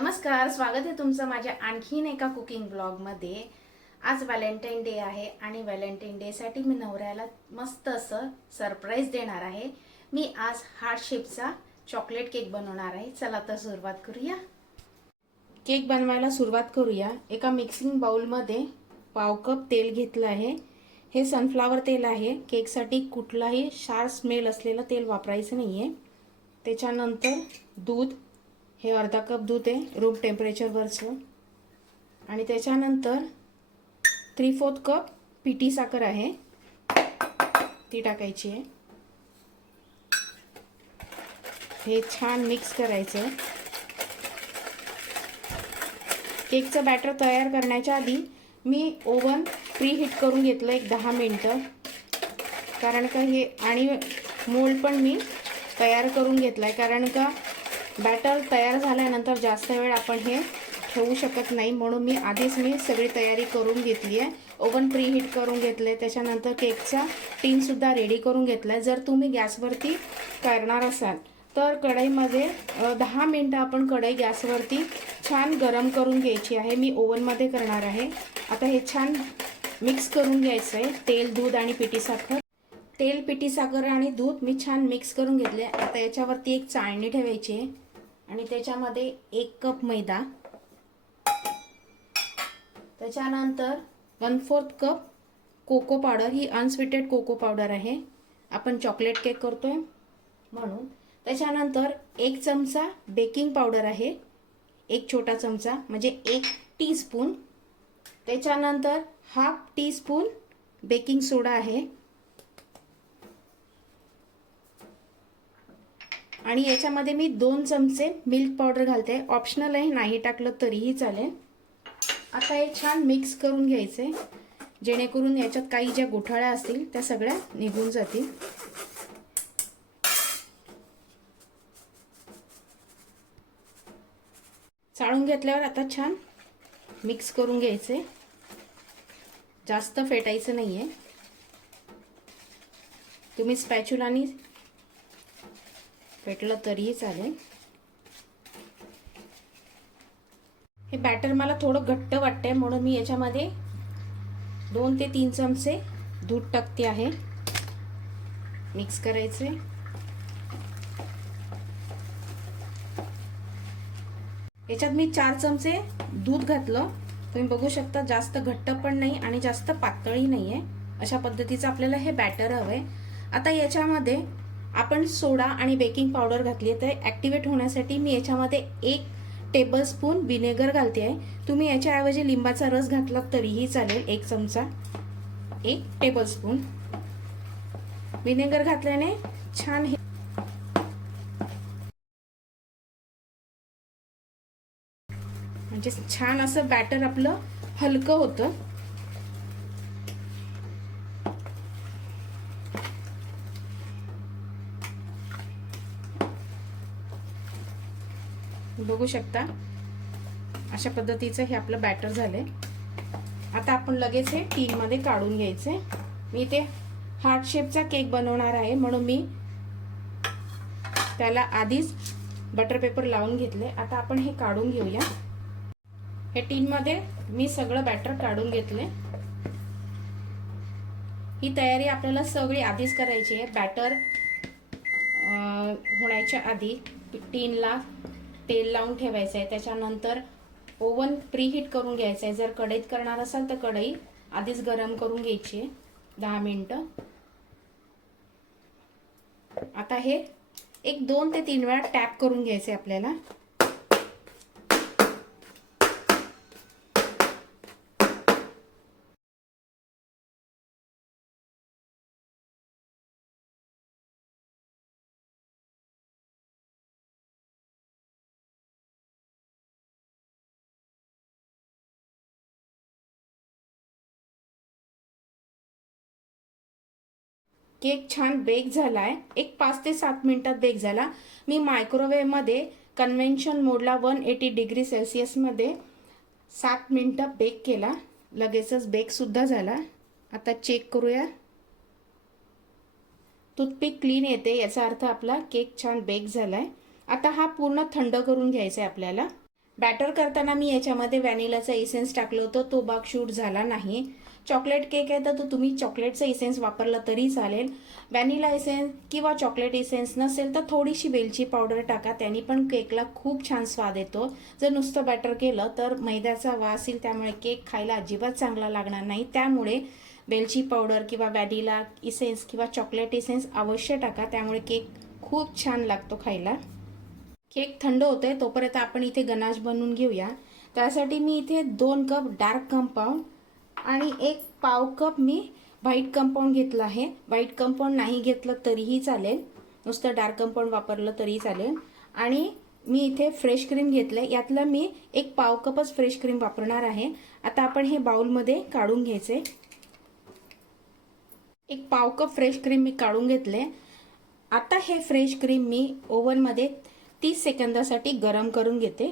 नमस्कार स्वागत आहे तुमचं माझ्या आणखीन एका कुकिंग ब्लॉगमध्ये आज व्हॅलेंटाईन डे आहे आणि व्हॅलेंटाईन डेसाठी मी नवऱ्याला मस्त असं सरप्राईज देणार आहे. मी आज हार्ट शेपचा चॉकलेट केक बनवणार आहे. चला तर सुरुवात करूया. केक बनवायला सुरुवात करूया. एका मिक्सिंग बाउलमध्ये पाव कप तेल घेतलं आहे. हे सनफ्लावर तेल आहे. केकसाठी कुठलाही शार स्मेल असलेलं तेल वापरायचं नाही आहे त्याच्यानंतर दूध हे अर्धा कप दूध आहे रूम टेम्परेचरवरचं आणि त्याच्यानंतर थ्री फोर्थ कप पिठी साखर आहे. ती टाकायची आहे. हे छान मिक्स करायचं केकचं बॅटर तयार करण्याच्या आधी मी ओव्हन प्री हीट करून घेतलं एक दहा मिनटं. कारण का हे आणि मोल्ड पण मी तयार करून घेतला आहे कारण का बॅटर तयार झाल्यानंतर जास्त वेळ आपण हे ठेवू शकत नाही. म्हणून मी आधीच मी सगळी तयारी करून घेतली आहे. ओव्हन प्री हीट करून घेतलं आहे त्याच्यानंतर केकचा टीनसुद्धा रेडी करून घेतला आहे जर तुम्ही गॅसवरती करणार असाल तर कढईमध्ये दहा मिनटं आपण कढई गॅसवरती छान गरम करून घ्यायची आहे. मी ओव्हनमध्ये करणार आहे. आता हे छान मिक्स करून घ्यायचं आहे तेल दूध आणि पिठी साखर तेल पिठी साखर आणि दूध मी छान मिक्स करून घेतले. आता याच्यावरती एक चाळणी ठेवायची आहे. आणि त्याच्यामध्ये एक कप मैदा. त्याच्यानंतर one fourth cup cocoa powder ही अनस्वीटेड कोको पावडर आहे. आपण चॉकलेट केक करतो आहे म्हणून. त्याच्यानंतर एक चमचा बेकिंग पावडर आहे. एक छोटा चमचा म्हणजे एक टीस्पून त्याच्यानंतर हाफ टीस्पून बेकिंग सोडा आहे. आणि याच्यामध्ये मी दोन चमचे मिल्क पावडर घालते. ऑप्शनल आहे नाही टाकलं तरीही चालेल. आता हे छान मिक्स करून घ्यायचे. जेणेकरून याच्यात काही ज्या गोठाळ्या असतील त्या सगळ्या निघून जातील. चाळून घेतल्यावर आता छान मिक्स करून घ्यायचे. जास्त फेटायचं नाही आहे तुम्ही स्पॅच्युलानी फेटलं तरीही चालेल. हे बॅटर मला थोडं घट्ट वाटतंय म्हणून मी याच्यामध्ये दोन ते तीन चमचे दूध टाकते आहे. मिक्स करायचे. याच्यात मी चार चमचे दूध घातलं. तुम्ही बघू शकता जास्त घट्ट पण नाही आणि जास्त पातळी नाही आहे अशा पद्धतीचं आपल्याला हे बॅटर हवं आहे आता याच्यामध्ये आपण सोडा आणि बेकिंग पावडर घातली तर ॲक्टिवेट होण्यासाठी मी याच्यामध्ये एक टेबलस्पून व्हिनेगर विनेगर घालते आहे. तुम्ही याच्याऐवजी लिंबाचा रस घातला तरीही चालेल. एक चमचा एक टेबलस्पून. व्हिनेगर विनेगर घातल्याने छान हे म्हणजे छान असं बॅटर आपलं हलकं होतं. बघू शकता. अशा पद्धतीचं हे आपलं बॅटर झालंय. आता आपण लगेच हे टीनमध्ये काढून घ्यायचे. मी ते हार्ट शेपचा केक बनवणार आहे म्हणून मी त्याला आधीच बटर पेपर लावून घेतले. आता आपण हे काढून घेऊया. हे टीनमध्ये मी सगळं बॅटर काढून घेतले. ही तयारी आपल्याला सगळी आधीच करायची आहे. बॅटर होण्याच्या आधी टीनला तेल लावून ठेवायचं आहे त्याच्यानंतर ओव्हन प्रीहीट करून घ्यायचं आहे जर कढईत करणार असाल तर कढई आधीच गरम करून घ्यायची. आहे दहा मिनटं. आता हे एक दोन ते तीन वेळा टॅप करून घ्यायचं आहे आपल्याला. केक छान बेक झाला आहे एक पाच ते सात मिनिटात बेक झाला. मी मायक्रोवेव्हमध्ये कन्व्हेन्शन मोडला वन एटी डिग्री सेल्सिअसमध्ये सात मिनटं बेक केला. लगेचच बेकसुद्धा झाला. आता चेक करूया. टूथपिक क्लीन येते याचा अर्थ आपला केक छान बेक झाला आहे आता हा पूर्ण थंड करून घ्यायचा आहे आपल्याला. बॅटर करताना मी याच्यामध्ये व्हॅनिलाचा एसेन्स टाकलं होतं. तो बाग शूट झाला नाही. चॉकलेट केक आहे तर तो तुम्ही चॉकलेटचा इसेन्स वापरला तरी चालेल. व्हॅनिला इसेन्स किंवा चॉकलेट इसेन्स नसेल तर थोडीशी वेलची पावडर टाका. त्यांनी पण केकला खूप छान स्वाद येतो. जर नुसतं बॅटर केलं तर मैद्याचा वास येईल. त्यामुळे केक खायला अजिबात चांगला लागणार नाही. त्यामुळे वेलची पावडर किंवा व्हॅनिला इसेन्स किंवा चॉकलेट इसेन्स अवश्य टाका. त्यामुळे केक खूप छान लागतो खायला. केक थंड होतो आहे तोपर्यंत आपण इथे गनाश बनवून घेऊया. त्यासाठी मी इथे दोन कप डार्क कंपाऊंड आणि एक पाव कप मी व्हाईट कंपाऊंड घेतलं आहे. व्हाईट कंपाऊंड नाही घेतलं तरीही चालेल. नुसतं डार्क कंपाऊंड वापरलं तरीही चालेल. आणि मी इथे फ्रेश क्रीम घेतलं यातलं मी एक पाव कपच फ्रेश क्रीम वापरणार आहे. आता आपण हे बाउलमध्ये काढून घ्यायचे. एक पाव कप फ्रेश क्रीम मी काढून घेतले आता हे फ्रेश क्रीम मी ओव्हनमध्ये तीस सेकंदासाठी गरम करून घेते.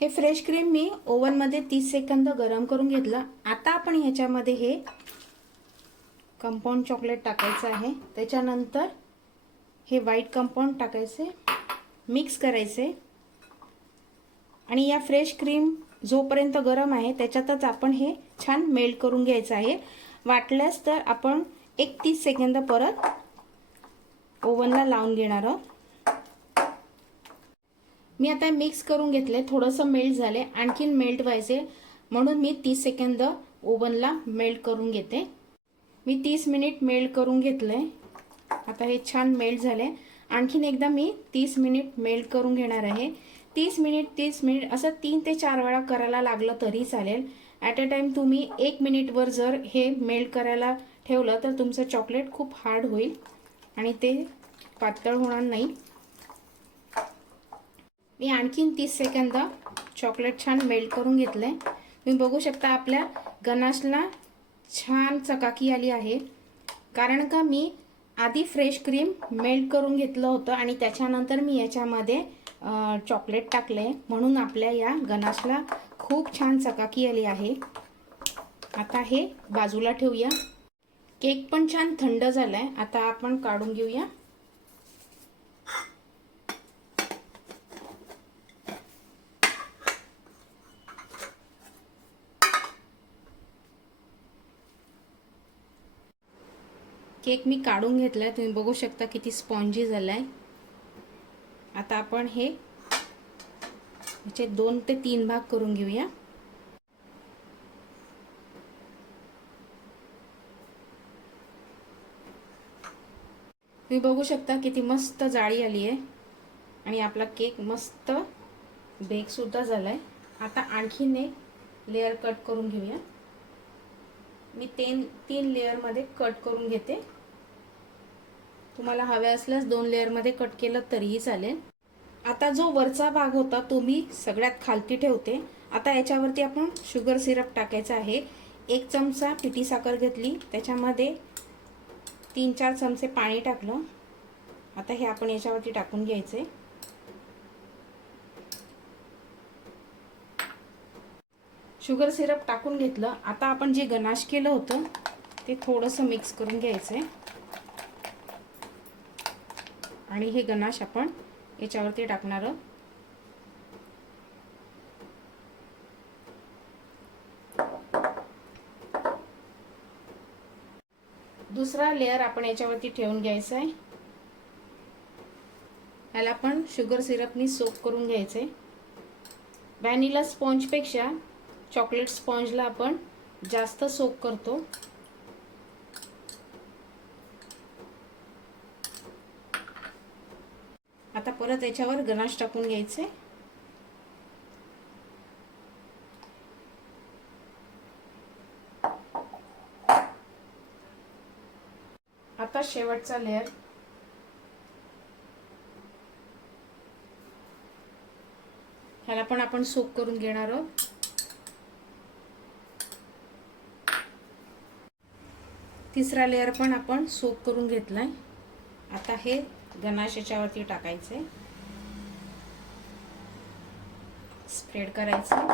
हे फ्रेश क्रीम मी ओव्हनमध्ये तीस सेकंद गरम करून घेतलं. आता आपण ह्याच्यामध्ये हे कंपाऊंड चॉकलेट टाकायचं आहे. त्याच्यानंतर हे व्हाईट कंपाऊंड टाकायचे मिक्स करायचे. आणि या फ्रेश क्रीम जोपर्यंत गरम आहे त्याच्यातच आपण हे छान मेल्ट करून घ्यायचं आहे. वाटल्यास तर आपण एक तीस सेकंद परत ओव्हनला लावून घेणार आहोत. मी आता मिक्स करून घेतले थोडंसं मेल्ट झाले आणखीन मेल्ट व्हायचे म्हणून मी तीस सेकंद ओव्हनला मेल्ट करून घेते. मी तीस मिनिट मेल्ट करून घेतले आता हे छान मेल्ट झाले आणखीन एकदा मी तीस मिनिट मेल्ट करून घेणार आहे. तीस मिनिट तीस मिनिट असं तीन ते चार वेळा करायला लागलं तरी चालेल. ॲट अ टाईम तुम्ही एक मिनिटवर जर हे मेल्ट करायला ठेवलं तर तुमचं चॉकलेट खूप हार्ड होईल. आणि ते पातळ होणार नाही. मी आणखीन तीस सेकंद चॉकलेट छान मेल्ट करून घेतलं आहे तुम्ही बघू शकता आपल्या गनाशला छान चकाकी आली आहे. कारण का मी आधी फ्रेश क्रीम मेल्ट करून घेतलं होतं आणि त्याच्यानंतर मी याच्यामध्ये चॉकलेट टाकले म्हणून आपल्या या गनाशला खूप छान चकाकी आली आहे. आता हे बाजूला ठेवूया. केक पण छान थंड झाला आहे आता आपण काढून घेऊया. केक मी काढून घेतलाय. तुम्ही बघू शकता किती स्पॉन्जी झालाय. आता आपण हे याचे दोन ते तीन भाग करून घेऊया. तुम्ही बघू शकता किती मस्त जाळी आली आहे. आणि आपला केक मस्त बेक सुद्धा झालाय. आता आणखीन एक लेअर कट करून घेऊया. मी तीन तीन लेअरमध्ये कट करून घेते. तुम्हाला हवे असल्यास दोन लेअरमध्ये कट केलं तरीही चालेल. आता जो वरचा भाग होता तो मी सगळ्यात खालती ठेवते. आता याच्यावरती आपण शुगर सिरप टाकायचा आहे. एक चमचा पिठी साखर घेतली. त्याच्यामध्ये तीन चार चमचे पाणी टाकलं. आता हे आपण याच्यावरती टाकून घ्यायचे. शुगर सिरप टाकून घेतलं. आता आपण जे गनाश केलं होतं ते थोडंसं मिक्स करून घ्यायचं आहे आणि हे गनाश आपण याच्यावरती टाकणार दुसरा लेअर आपण याच्यावरती ठेवून घ्यायचा आहे ह्याला आपण शुगर सिरपनी सोप करून घ्यायचे व्हॅनिला स्पॉन्जपेक्षा चॉकलेट स्पॉन्जला आपण जास्त सोक करतो. आता परत याच्यावर गनाश टाकून घ्यायचे. आता शेवटचा लेअर ह्याला पण आपण सोक करून घेणार आहोत. तिसरा लेअर पण आपण सोप करून घेतला आहे आता हे गनाश याच्यावरती टाकायचे. स्प्रेड करायचं.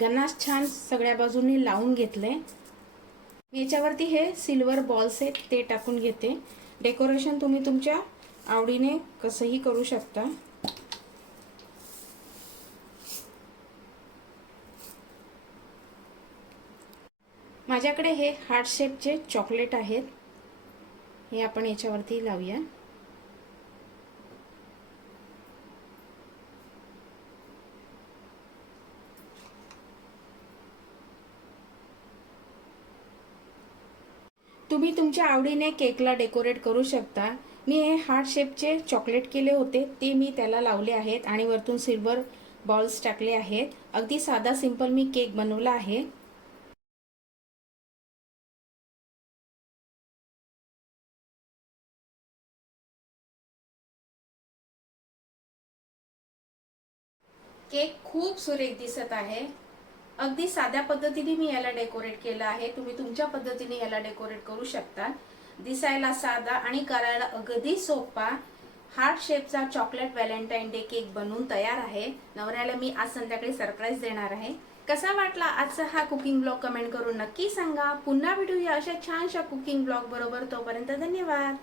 गणाश छान सगळ्या बाजूंनी लावून घेतले. याच्यावरती हे सिल्वर बॉल्स आहेत ते टाकून घेते. डेकोरेशन तुम्ही तुमच्या आवडीने कसंही करू शकता. माझ्याकडे हे हार्ट शेपचे चॉकलेट आहेत. हे आपण याच्यावरती लावूया. तुम्ही तुमच्या आवडीने केकला डेकोरेट करू शकता. मी हे हार्ट शेपचे चॉकलेट केले होते. ते मी त्याला लावले आहेत आणि वरतून सिल्वर बॉल्स टाकले आहेत. अगदी साधा सिंपल मी केक बनवला आहे. केक खूप सुरेख दिसत आहे. अगदी साध्या पद्धतीने मी याला डेकोरेट केलं आहे. तुम्ही तुमच्या पद्धतीने याला डेकोरेट करू शकता दिसायला साधा आणि करायला अगदी सोपा हार्ट शेपचा चॉकलेट व्हॅलेंटाईन डे केक बनवून तयार आहे. नवऱ्याला मी आज संध्याकाळी सरप्राईज देणार आहे. कसा वाटला आजचा हा कुकिंग ब्लॉग कमेंट करून नक्की सांगा. पुन्हा भेटूया अशा छानशा कुकिंग ब्लॉग बरोबर. तोपर्यंत धन्यवाद.